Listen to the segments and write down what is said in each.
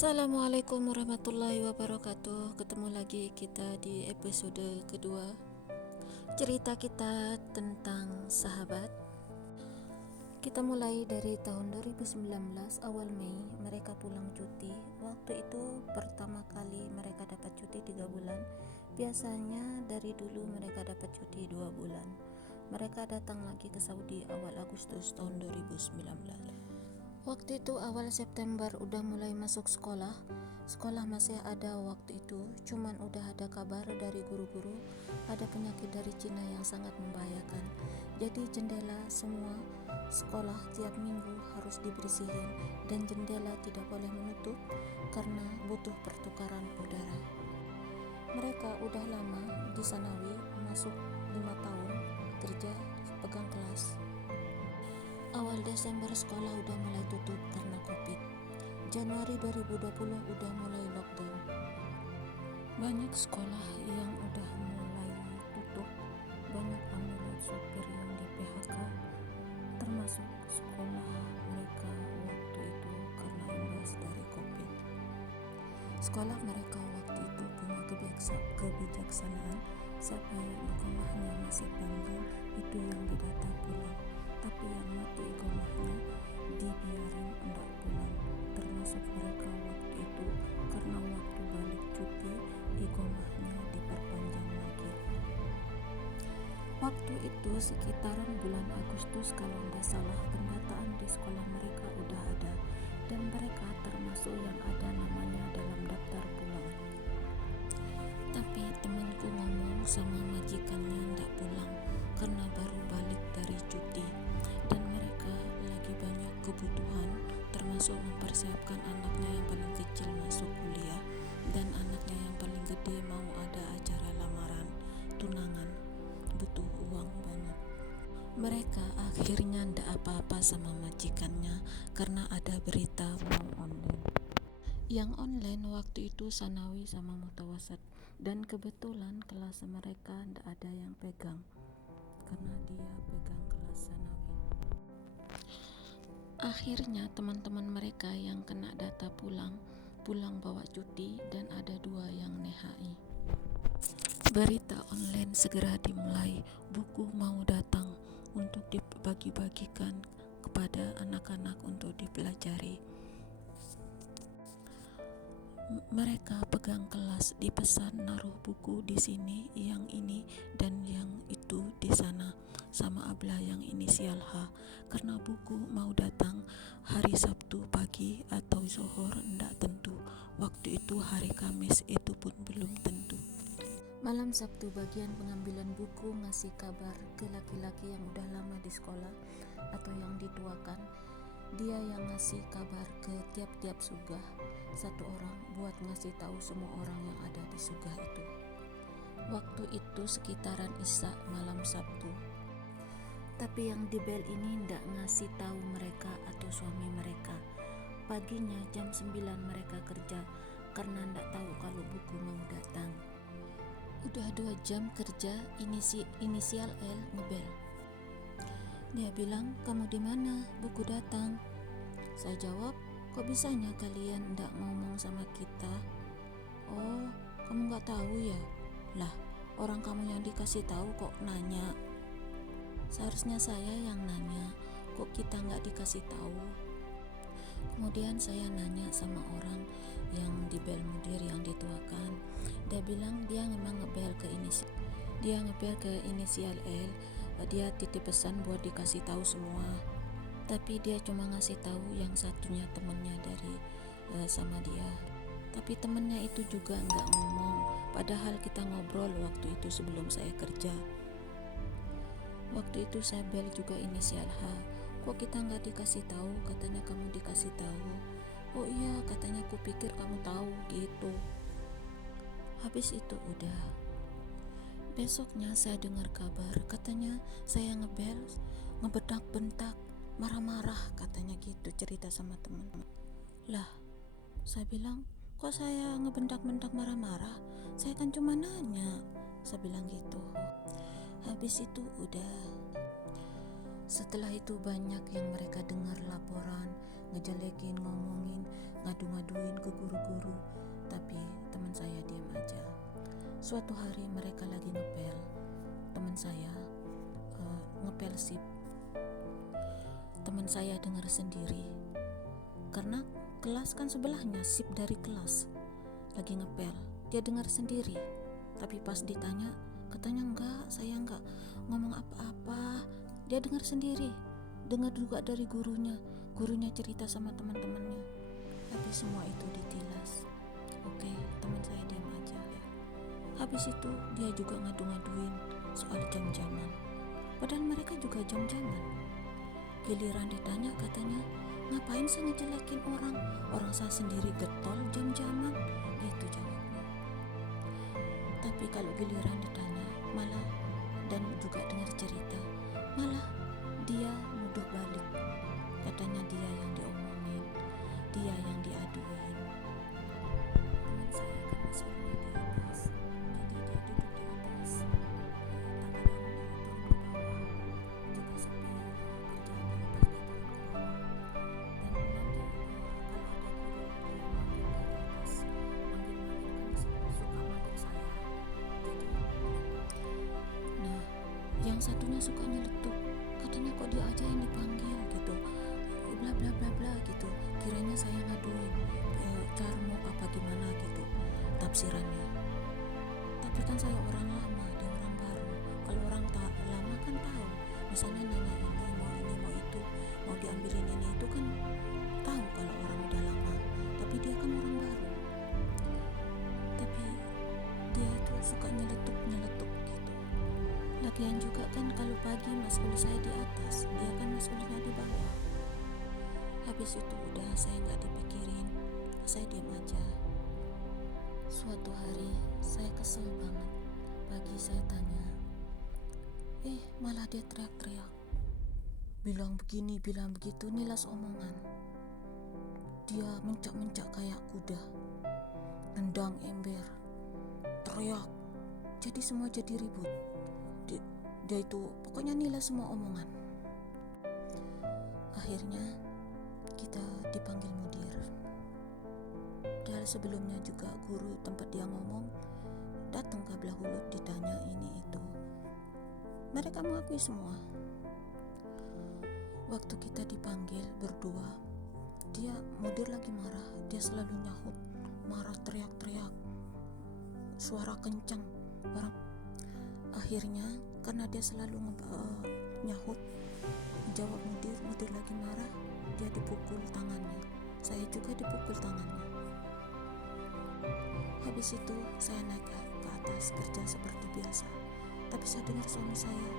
Assalamualaikum warahmatullahi wabarakatuh. Ketemu lagi kita di episode kedua. Cerita kita tentang sahabat. Kita mulai dari tahun 2019 awal Mei. Mereka pulang cuti. Waktu itu pertama kali mereka dapat cuti 3 bulan. Biasanya dari dulu mereka dapat cuti 2 bulan. Mereka datang lagi ke Saudi awal Agustus tahun 2019. Waktu itu awal September udah mulai masuk sekolah. Sekolah masih ada waktu itu, cuman udah ada kabar dari guru-guru ada penyakit dari Cina yang sangat membahayakan. Jadi jendela semua sekolah tiap minggu harus dibersihin dan jendela tidak boleh menutup karena butuh pertukaran udara. Mereka udah lama di Sanawi, masuk 5 tahun kerja pegang kelas. Awal Desember sekolah udah mulai tutup karena Covid. Januari 2020 udah mulai lockdown. Banyak sekolah yang udah mulai tutup. Banyak ambulan sopir yang di PHK, termasuk sekolah mereka waktu itu karena imbas dari Covid. Sekolah mereka waktu itu punya kebijaksanaan, siapa yang iqamahnya masih panjang itu yang didata pulang, tapi yang mati iqamahnya dibiarin enggak pulang, termasuk mereka waktu itu karena waktu balik cuti iqamahnya diperpanjang lagi. Waktu itu sekitaran bulan Agustus kalau tidak salah, pendataan di sekolah mereka udah ada dan mereka termasuk yang ada namanya dalam daftar pulang. Tapi temanku ngomong sama majikannya ndak pulang karena baru balik dari cuti dan mereka lagi banyak kebutuhan, termasuk mempersiapkan anaknya yang paling kecil masuk kuliah dan anaknya yang paling gede mau ada acara lamaran tunangan, butuh uang banyak. Mereka akhirnya ndak apa-apa sama majikannya karena ada berita mau online. Yang online waktu itu Sanawi sama Mutawasat, dan kebetulan kelas mereka ndak ada yang pegang karena dia pegang kelas Sanawi. Akhirnya teman-teman mereka yang kena data pulang bawa cuti dan ada 2 yang NHI. Berita online segera dimulai, buku mau datang untuk dibagi-bagikan kepada anak-anak untuk dipelajari. Mereka pegang kelas, dipesan naruh buku di sini, yang ini dan yang itu di sana, sama Abla yang inisial H, karena buku mau datang hari Sabtu pagi atau Zuhur ndak tentu. Waktu itu hari Kamis itu pun belum tentu. Malam Sabtu bagian pengambilan buku ngasih kabar ke laki-laki yang udah lama di sekolah atau yang dituakan. Dia yang ngasih kabar ke tiap-tiap sugah satu orang buat ngasih tahu semua orang yang ada di sugah itu. Waktu itu sekitaran Isya malam Sabtu. Tapi yang di bel ini ndak ngasih tahu mereka atau suami mereka. Paginya jam 9 mereka kerja karena ndak tahu kalau buku mau datang. Udah 2 jam kerja, inisial L ngebel. Dia bilang, "Kamu di mana? Buku datang." Saya jawab, "Kok bisanya kalian ndak ngomong sama kita?" "Oh, kamu nggak tahu ya?" "Lah, orang kamu yang dikasih tahu kok nanya." "Seharusnya saya yang nanya, kok kita nggak dikasih tahu?" Kemudian saya nanya sama orang yang di bel mudir yang dituakan. Dia bilang dia memang ngebel ke inisial L. Dia titip pesan buat dikasih tahu semua. Tapi dia cuma ngasih tahu yang satunya temennya dari sama dia. Tapi temennya itu juga nggak ngomong. Padahal kita ngobrol waktu itu sebelum saya kerja. Waktu itu saya bel juga inisial H. "Kok kita nggak dikasih tahu? Katanya kamu dikasih tahu." "Oh iya, katanya aku pikir kamu tahu," gitu. Habis itu udah. Besoknya saya dengar kabar, katanya saya ngebel, ngebentak-bentak, marah-marah, katanya gitu, cerita sama teman. Lah, saya bilang, "Kok saya ngebentak-bentak marah-marah? Saya kan cuma nanya." Saya bilang gitu. Habis itu udah. Setelah itu banyak yang mereka dengar laporan, ngejelekin, ngomongin ngadu-ngaduin ke guru-guru, tapi teman saya diam aja. Suatu hari mereka lagi ngepel, teman saya ngepel sip. Teman saya dengar sendiri, karena kelas kan sebelahnya, sip dari kelas lagi ngepel, dia dengar sendiri. Tapi pas ditanya, katanya enggak, saya enggak ngomong apa-apa. Dia dengar sendiri, dengar juga dari gurunya cerita sama teman-temannya. Tapi semua itu ditilas. Oke, teman saya diam aja ya. Habis itu dia juga ngadu-ngaduin soal jam-jaman, padahal mereka juga jam-jaman. Giliran ditanya, katanya ngapain saya ngejelekin orang saya sendiri getol jam-jaman, gitu jawabnya. Tapi kalau giliran ditanya malah, dan juga dengar cerita, malah dia nuduh balik, katanya dia yang diomongin, dia yang diaduin. Teman saya kan masalahnya di atas, jadi dia duduk di atas, tak ada yang turun ke bawah, juga sampai kerjaan di atas dia turun ke bawah. Dan nanti kalau ada guru yang manggil dari atas, manggil kan suka manggil saya. Jadi, nah, yang satunya suka nyeletuk, katanya kok dia aja yang dipanggil gitu, bla bla bla bla gitu, kiranya saya ngaduin carmu apa gimana gitu tafsirannya. Tapi kan saya orang lama, dia orang baru. Kalau orang tak lama kan tahu, misalnya nanya ini mau itu, mau diambilin ini itu kan tahu kalau orang udah lama. Tapi dia kan orang baru, tapi dia itu suka nyeletuk gitu. Lagian juga kan kalau pagi maskul saya di atas, dia kan maskulnya di bawah. Habis itu udah saya nggak dipikirin, saya diam aja. Suatu hari saya kesel banget. Pagi saya tanya, malah dia teriak-teriak, bilang begini, bilang begitu, nilas omongan. Dia mencak-mencak kayak kuda, nendang ember, teriak, jadi semua jadi ribut. Dia itu pokoknya nilas semua omongan. Akhirnya kita dipanggil mudir. Padahal sebelumnya juga guru tempat dia ngomong datang ke belah Hulut, ditanya ini itu. Mereka mengakui semua. Waktu kita dipanggil berdua, dia mudir lagi marah, dia selalu nyahut, marah, teriak-teriak, suara kencang. Akhirnya karena dia selalu nyahut, jawab mudir lagi marah, dia dipukul tangannya. Saya juga dipukul tangannya. Habis itu saya naik ke atas kerja seperti biasa. Tapi saya dengar suami saya,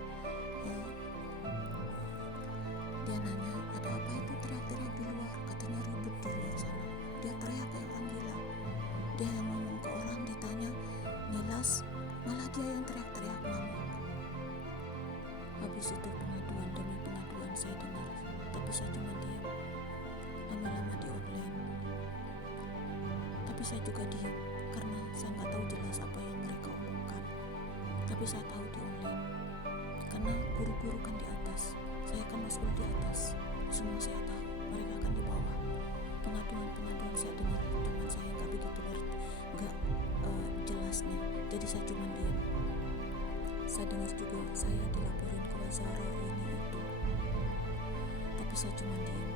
dia nanya, ada apa itu teriak-teriak di luar? Katanya ribut di luar sana. Dia teriak kayak orang gila. Dia yang ngomong ke orang, ditanya nilas, malah dia yang teriak-teriak ngamuk. Habis itu pengaduan demi pengaduan saya dengar, tapi saya cuma diam. Lama-lama di online, tapi saya juga diam karena saya nggak tahu jelas apa yang mereka omongkan. Tapi saya tahu di online, karena guru-guru kan di atas, saya kan masuk di atas, semua saya tahu, mereka kan di bawah. Pengaduan saya dengar, cuman saya nggak begitu jelasnya, jadi saya cuma diam. Saya dengar juga saya dilaporin ke Wazara ini itu, tapi saya cuma diam.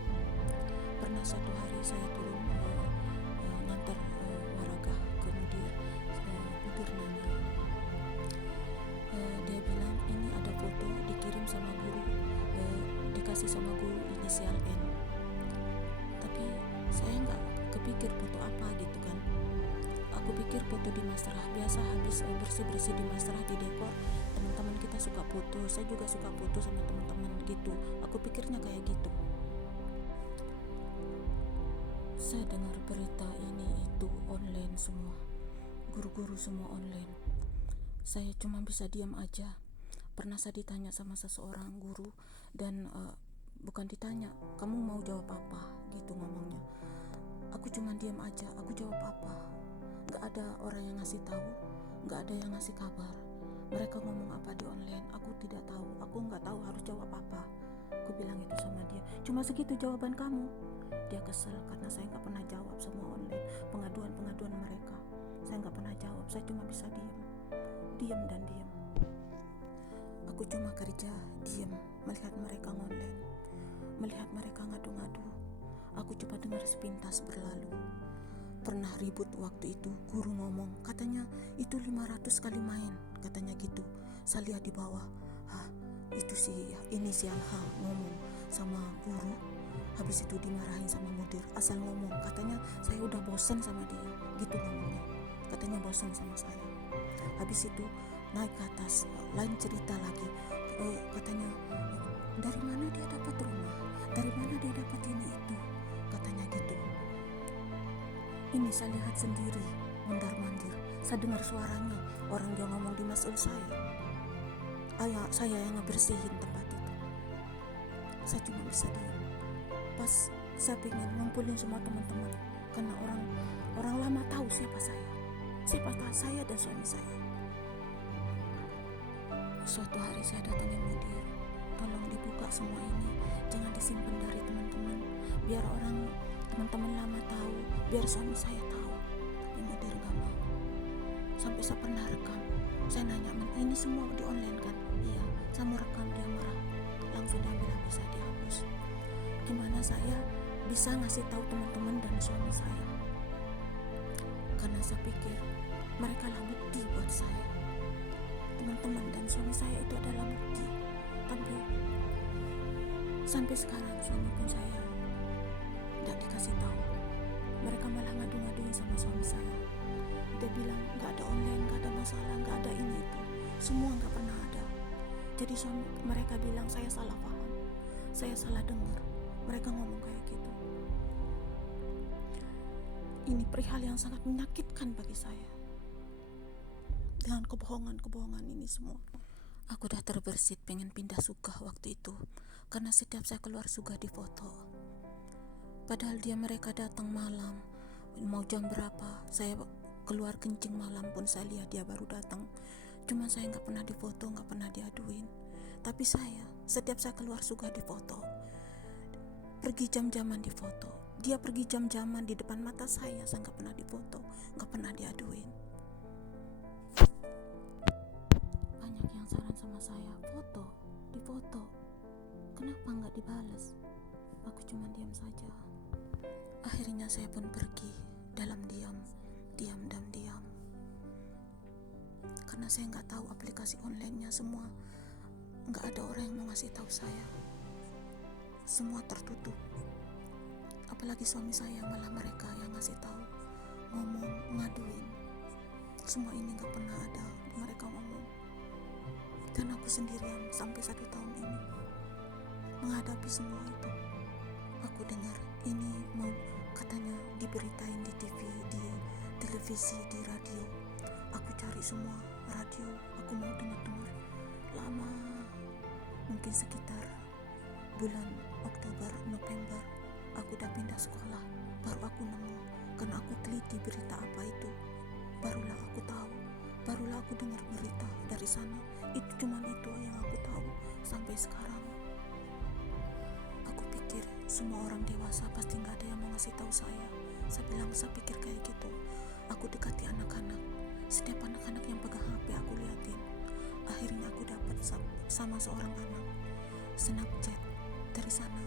Pernah satu hari saya turun ngantar waragah ke mudir, mudir nanya, dia bilang ini ada foto dikirim sama guru, dikasih sama guru inisial N. Tapi saya nggak kepikir foto apa gitu kan. Aku pikir foto di masrah, biasa habis bersih-bersih di masrah di dekor, teman-teman kita suka foto, saya juga suka foto sama teman-teman gitu. Aku pikirnya kayak gitu. Saya dengar berita ini itu online semua, guru-guru semua online. Saya cuma bisa diam aja. Pernah saya ditanya sama seseorang guru, dan bukan ditanya, kamu mau jawab apa gitu ngomongnya. Aku cuma diam aja, aku jawab apa? Gak ada orang yang ngasih tahu, gak ada yang ngasih kabar. Mereka ngomong apa di online, aku tidak tahu, aku gak tahu harus jawab apa. Aku bilang itu sama dia, cuma segitu jawaban kamu. Dia kesel karena saya nggak pernah jawab semua online pengaduan mereka. Saya nggak pernah jawab, saya cuma bisa diam dan diam. Aku cuma kerja diam, melihat mereka online, melihat mereka ngadu-ngadu. Aku coba dengar sepintas berlalu. Pernah ribut waktu itu, guru ngomong, katanya itu 500 kali main, katanya gitu. Saya lihat di bawah, itu sih inisial H ngomong sama guru. Habis itu dimarahin sama mudir, asal ngomong, katanya saya udah bosan sama dia, gitu ngomongnya. Katanya bosan sama saya. Habis itu naik ke atas, lain cerita lagi, katanya dari mana dia dapat rumah, dari mana dia dapat ini itu, katanya gitu. Ini saya lihat sendiri, mondar-mandir. Saya dengar suaranya, orang dia ngomong di masuk saya. Saya yang ngebersihin tempat itu. Saya cuma bisa diam. Pas saya pengen ngumpulin semua teman-teman, karena orang lama tahu siapa saya dan suami saya. Suatu hari saya datangin mudir, tolong dibuka semua ini, jangan disimpan dari teman-teman, biar teman-teman lama tahu, biar suami saya tahu. Tapi mudir gak mau. Sampai saya pernah rekam, saya nanya, ini semua di online kan? Iya, saya mau rekam. Dia marah, langsung dia bilang bisa dihapus. Gimana saya bisa ngasih tahu teman-teman dan suami saya? Karena saya pikir mereka lah bukti buat saya. Teman-teman dan suami saya itu adalah bukti. Tapi sampai sekarang suami pun saya tidak dikasih tahu. Mereka malah ngadu-ngaduin sama suami saya. Dia bilang gak ada online, gak ada masalah, gak ada ini itu, semua gak pernah ada. Jadi mereka bilang saya salah paham, saya salah dengar. Mereka ngomong kayak gitu. Ini perihal yang sangat menyakitkan bagi saya. Dengan kebohongan ini semua, aku udah terbersit pengen pindah Sugah waktu itu, karena setiap saya keluar Sugah difoto. Padahal mereka datang malam, mau jam berapa, saya keluar kencing malam pun saya lihat dia baru datang. Cuma saya gak pernah difoto, gak pernah diaduin. Tapi setiap saya keluar Sugah difoto, pergi jam-jaman difoto. Dia pergi jam-jaman di depan mata saya gak pernah difoto, gak pernah diaduin. Banyak yang saran sama saya, difoto, kenapa gak dibalas? Aku cuma diam saja. Akhirnya saya pun pergi dalam diam. Karena saya nggak tahu aplikasi online-nya semua, nggak ada orang yang mau ngasih tahu saya. Semua tertutup. Apalagi suami saya, malah mereka yang ngasih tahu, ngomong, ngaduin. Semua ini nggak pernah ada mereka ngomong. Dan aku sendirian sampai 1 tahun ini menghadapi semua itu. Aku dengar ini mau katanya diberitain di TV, di televisi, di radio. Aku cari semua radio, aku mau dengar. Lama, mungkin sekitar bulan Oktober, November, aku udah pindah sekolah. Baru aku nemu, karena aku teliti berita apa itu. Barulah aku tahu, barulah aku dengar berita dari sana. Itu cuman itu yang aku tahu sampai sekarang. Aku pikir semua orang dewasa pasti gak ada yang mau ngasih tahu saya. Saya pikir kayak gitu. Aku dekati anak-anak. Setiap anak-anak yang pegang HP aku liatin. Akhirnya aku dapat sama seorang anak Snapchat dari sana.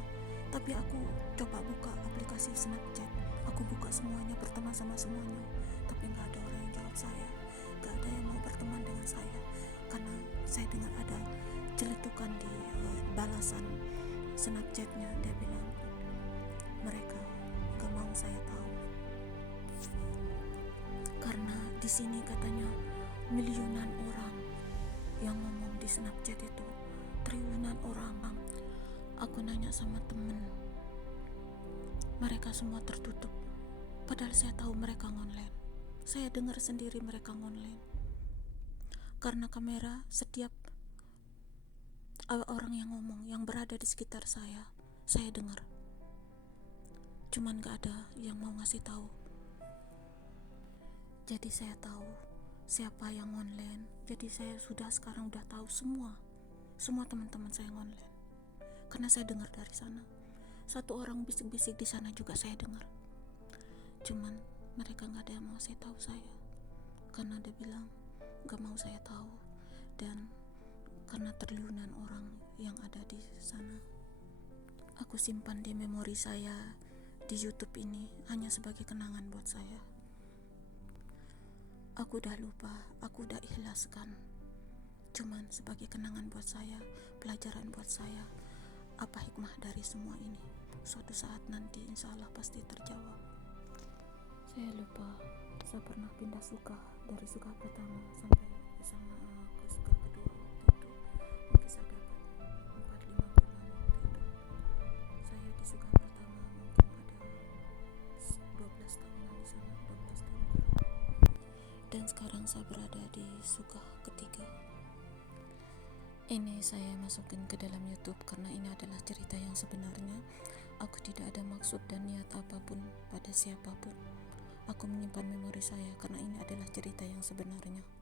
Tapi aku coba buka aplikasi Snapchat. Aku buka semuanya, berteman sama semuanya. Tapi gak ada orang yang jawab saya. Gak ada yang mau berteman dengan saya. Karena saya dengar ada celetukan di balasan Snapchatnya. Dia bilang mereka gak mau saya tahu. Karena di sini katanya miliunan orang yang ngomong di Snapchat itu, triliunan orang. Aku nanya sama temen, mereka semua tertutup. Padahal saya tahu mereka online. Saya dengar sendiri mereka online. Karena kamera, setiap orang yang ngomong, yang berada di sekitar saya dengar. Cuman gak ada yang mau ngasih tahu. Jadi saya tahu siapa yang online. Jadi saya sekarang udah tahu semua teman-teman saya online. Karena saya dengar dari sana. Satu orang bisik-bisik di sana juga saya dengar. Cuman mereka nggak ada yang mau saya tahu saya, karena dia bilang nggak mau saya tahu, dan karena triliunan orang yang ada di sana. Aku simpan di memori saya di YouTube ini hanya sebagai kenangan buat saya. Aku udah lupa, aku udah ikhlaskan. Cuman sebagai kenangan buat saya, pelajaran buat saya, apa hikmah dari semua ini? Suatu saat nanti insya Allah pasti terjawab. Saya lupa, saya pernah pindah suka dari suka pertama sampai sama ke suka kedua waktu itu. Mungkin saya dapat 4-5 bulan waktu itu. Saya di suka pertama mungkin ada 12 tahunan di sana, 12 tahun kurang. Dan sekarang saya berada di suka ketiga. Ini saya masukin ke dalam YouTube karena ini adalah cerita yang sebenarnya. Aku tidak ada maksud dan niat apapun pada siapapun. Aku menyimpan memori saya karena ini adalah cerita yang sebenarnya.